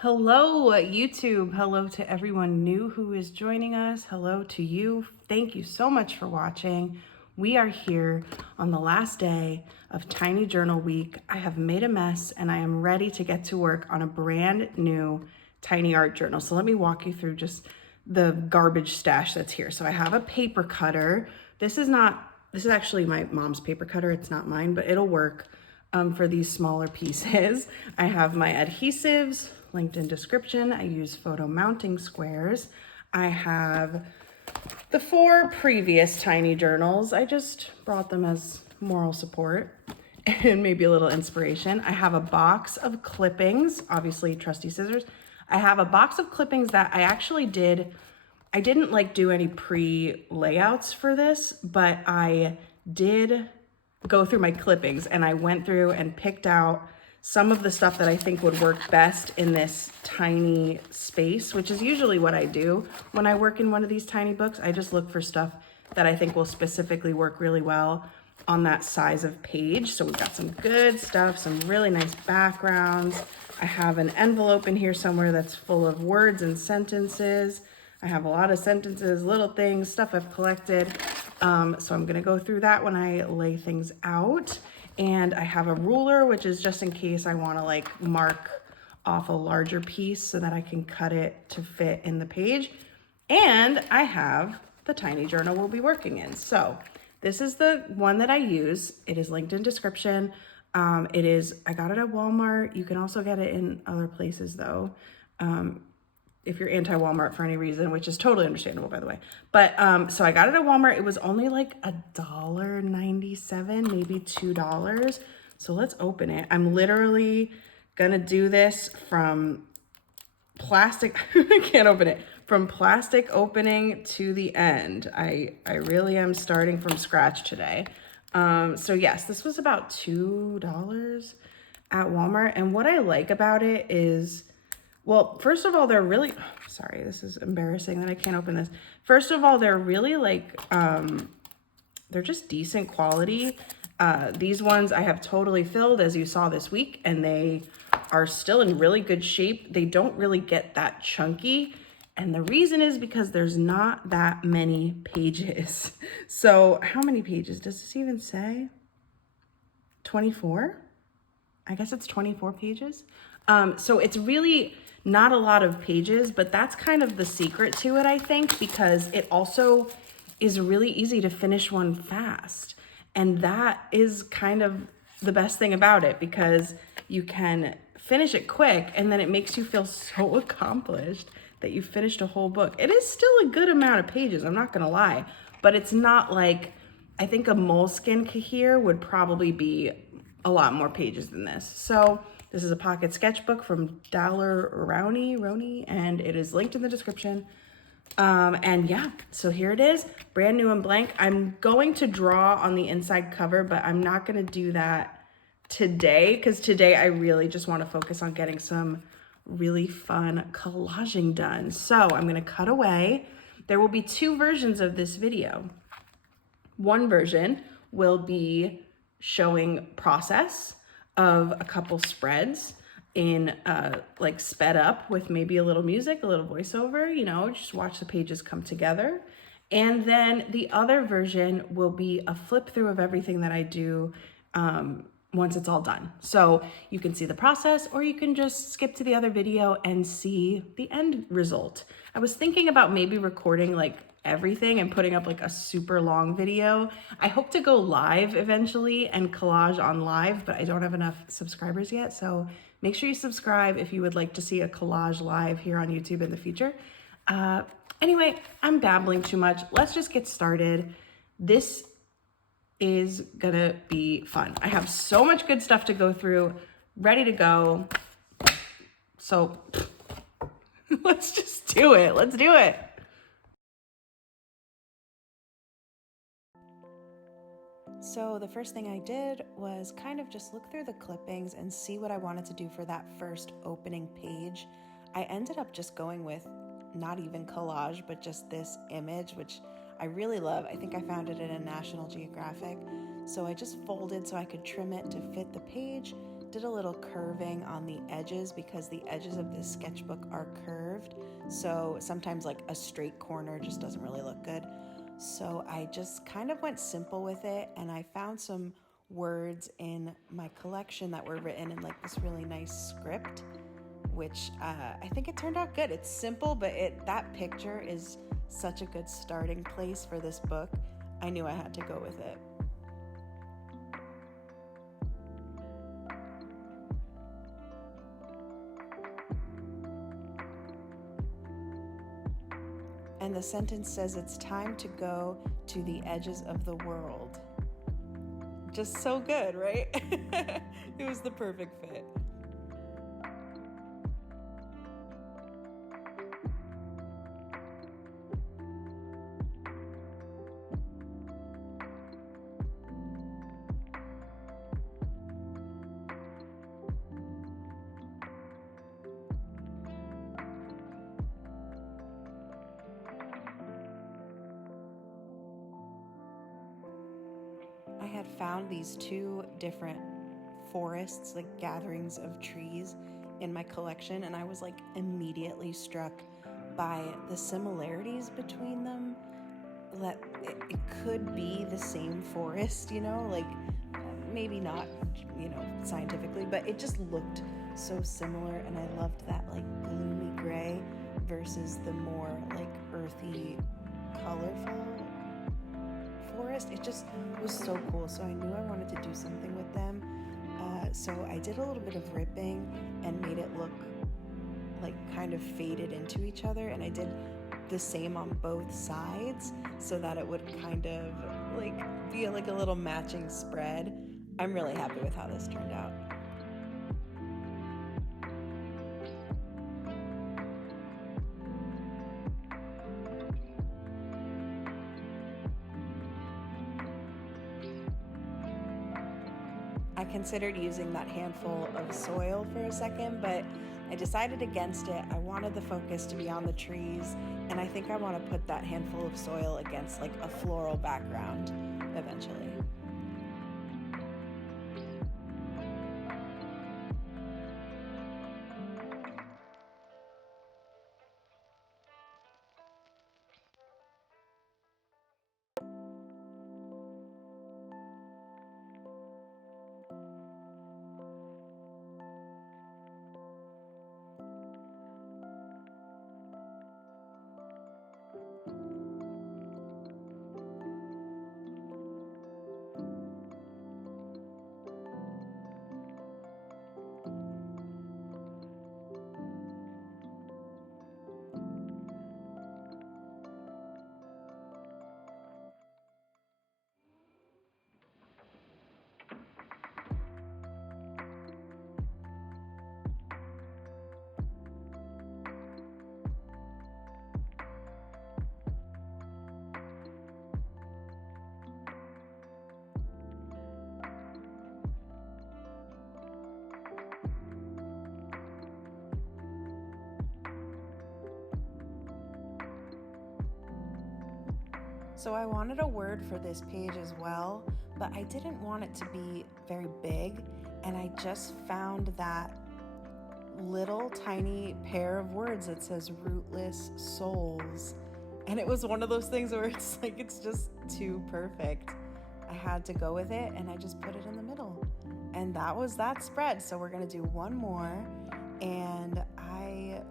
Hello, YouTube. Hello to everyone new who is joining us. Hello to you. Thank you so much for watching. We are here on the last day of Tiny Journal Week. I have made a mess and I am ready to get to work on a brand new tiny art journal. So let me walk you through just the garbage stash that's here. So I have a paper cutter. This is actually my mom's paper cutter. It's not mine, but it'll work for these smaller pieces. I have my adhesives linked in description. I use photo mounting squares. I have the 4 previous tiny journals. I just brought them as moral support and maybe a little inspiration. I have a box of clippings, obviously trusty scissors. I have a box of clippings that I actually did. I didn't like do any pre-layouts for this, but I did go through my clippings and I went through and picked out some of the stuff that I think would work best in this tiny space, which is usually what I do when I work in one of these tiny books. I just look for stuff that I think will specifically work really well on that size of page. So we've got some good stuff, some really nice backgrounds. I have an envelope in here somewhere that's full of words and sentences. I have a lot of sentences, little things, stuff I've collected. So I'm gonna go through that when I lay things out. And I have a ruler, which is just in case I wanna like mark off a larger piece so that I can cut it to fit in the page. And I have the tiny journal we'll be working in. So this is the one that I use. It is linked in description. I got it at Walmart. You can also get it in other places though. If you're anti-Walmart for any reason, which is totally understandable, by the way. But so I got it at Walmart. It was only like $1.97, maybe $2. So let's open it. I'm literally gonna do this from plastic. I can't open it. From plastic opening to the end. I really am starting from scratch today. So yes, this was about $2 at Walmart. And what I like about it is, well, first of all, they're really, sorry, this is embarrassing that I can't open this. First of all, they're really like, they're just decent quality. These ones I have totally filled, as you saw this week, and they are still in really good shape. They don't really get that chunky. And the reason is because there's not that many pages. So how many pages does this even say? 24? I guess it's 24 pages. So it's really not a lot of pages, but that's kind of the secret to it, I think, because it also is really easy to finish one fast. And that is kind of the best thing about it, because you can finish it quick and then it makes you feel so accomplished that you finished a whole book. It is still a good amount of pages, I'm not gonna lie, but it's not like, I think a Moleskine Kahir would probably be a lot more pages than this. So this is a pocket sketchbook from Daler Rowney, and it is linked in the description. And yeah, so here it is, brand new and blank. I'm going to draw on the inside cover, but I'm not gonna do that today, because today I really just wanna focus on getting some really fun collaging done. So I'm gonna cut away. There will be 2 versions of this video. One version will be showing process of a couple spreads in like sped up with maybe a little music, a little voiceover, you know, just watch the pages come together. And then the other version will be a flip through of everything that I do once it's all done. So you can see the process, or you can just skip to the other video and see the end result. I was thinking about maybe recording like everything and putting up like a super long video. I hope to go live eventually and collage on live, but I don't have enough subscribers yet. So make sure you subscribe if you would like to see a collage live here on YouTube in the future. Anyway, I'm babbling too much. Let's just get started. This is gonna be fun. I have so much good stuff to go through, ready to go. So let's just do it. Let's do it. So the first thing I did was kind of just look through the clippings and see what I wanted to do for that first opening page. I ended up just going with not even collage, but just this image, which I really love. I think I found it in a National Geographic. So I just folded so I could trim it to fit the page, did a little curving on the edges because the edges of this sketchbook are curved. So sometimes like a straight corner just doesn't really look good. So I just kind of went simple with it, and I found some words in my collection that were written in like this really nice script, which I think it turned out good. It's simple, but that picture is such a good starting place for this book. I knew I had to go with it. And the sentence says, "It's time to go to the edges of the world." Just so good, right? It was the perfect fit. I had found these two different forests, like gatherings of trees in my collection, and I was like immediately struck by the similarities between them, that it could be the same forest, like maybe not, scientifically, but it just looked so similar. And I loved that like gloomy gray versus the more like earthy, colorful forest. It just was so cool. So I knew I wanted to do something with them. So I did a little bit of ripping and made it look like kind of faded into each other. And I did the same on both sides so that it would kind of like be like a little matching spread. I'm really happy with how this turned out. I considered using that handful of soil for a second, but I decided against it. I wanted the focus to be on the trees, and I think I want to put that handful of soil against like a floral background eventually. So I wanted a word for this page as well, but I didn't want it to be very big, and I just found that little tiny pair of words that says rootless souls. And it was one of those things where it's like, it's just too perfect. I had to go with it, and I just put it in the middle. And that was that spread. So we're gonna do one more. And I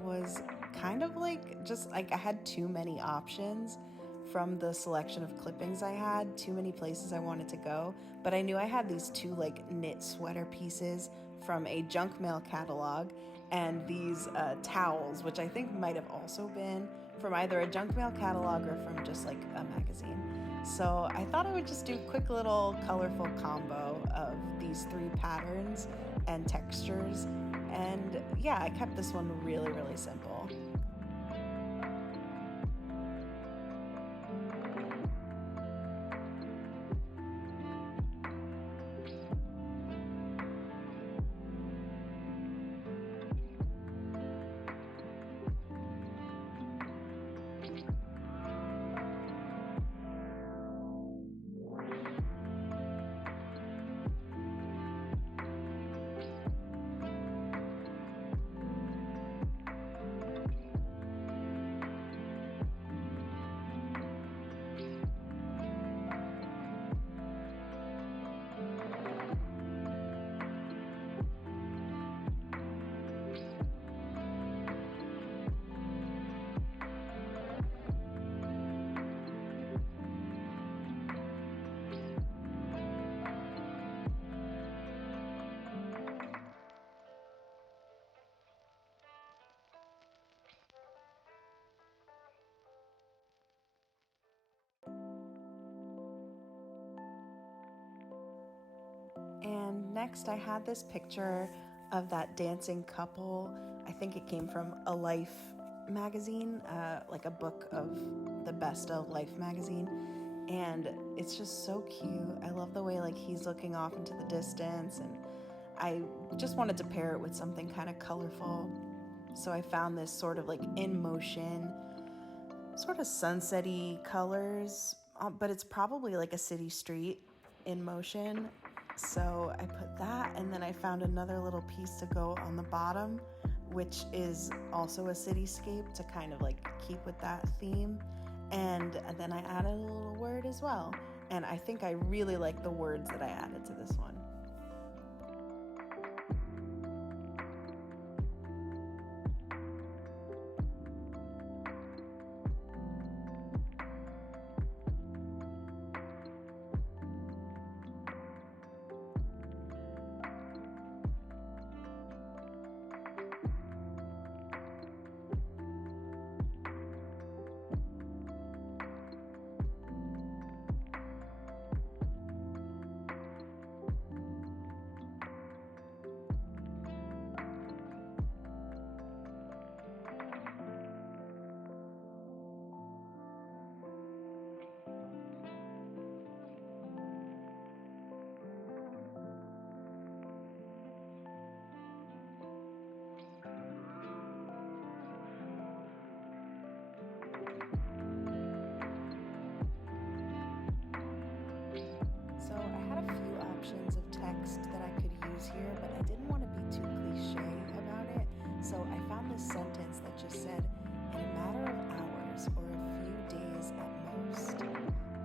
was kind of like, just like I had too many options from the selection of clippings I had, too many places I wanted to go. But I knew I had these two like knit sweater pieces from a junk mail catalog, and these towels, which I think might have also been from either a junk mail catalog or from just like a magazine. So I thought I would just do a quick little colorful combo of these three patterns and textures. And yeah, I kept this one really, really simple. next I had this picture of that dancing couple. I think it came from a Life magazine, like a book of the best of Life magazine. And it's just so cute. I love the way like he's looking off into the distance, and I just wanted to pair it with something kind of colorful. So I found this sort of like in motion, sort of sunset-y colors, but it's probably like a city street in motion. So I put that, and then I found another little piece to go on the bottom, which is also a cityscape to kind of like keep with that theme. And then I added a little word as well. And I think I really like the words that I added to this one. So I had a few options of text that I could use here, but I didn't want to be too cliche about it. So I found this sentence that just said, in a matter of hours or a few days at most.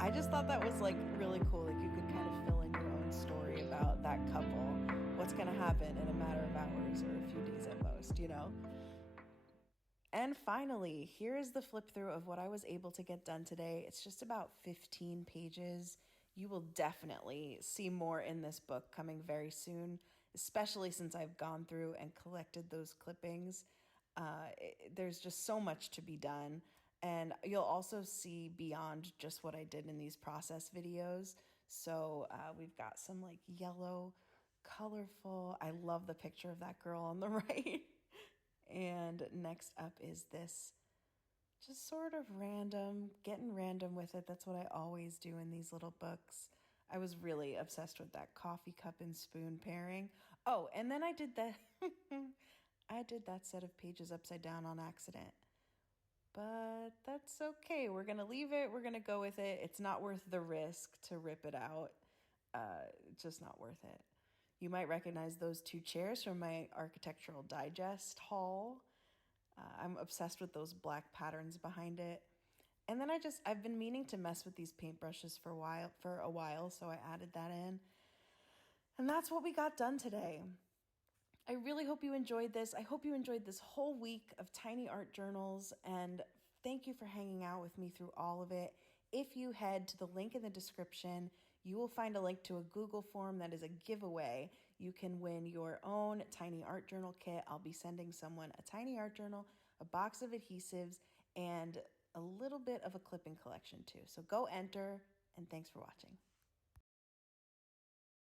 I just thought that was like really cool. Like you could kind of fill in your own story about that couple. What's going to happen in a matter of hours or a few days at most, you know? And finally, here is the flip through of what I was able to get done today. It's just about 15 pages. You will definitely see more in this book coming very soon, especially since I've gone through and collected those clippings. There's just so much to be done. And you'll also see beyond just what I did in these process videos. So we've got some like yellow, colorful. I love the picture of that girl on the right. And next up is this just sort of random, getting random with it. That's what I always do in these little books. I was really obsessed with that coffee cup and spoon pairing. Oh, and then I did that. I did that set of pages upside down on accident. But that's okay. We're going to leave it. We're going to go with it. It's not worth the risk to rip it out. Just not worth it. You might recognize those two chairs from my Architectural Digest haul. I'm obsessed with those black patterns behind it. And then I've been meaning to mess with these paintbrushes for a while, so I added that in. And that's what we got done today. I really hope you enjoyed this. I hope you enjoyed this whole week of tiny art journals, and thank you for hanging out with me through all of it. If you head to the link in the description, you will find a link to a Google form that is a giveaway. You can win your own tiny art journal kit. I'll be sending someone a tiny art journal, a box of adhesives, and a little bit of a clipping collection too. So go enter, and thanks for watching.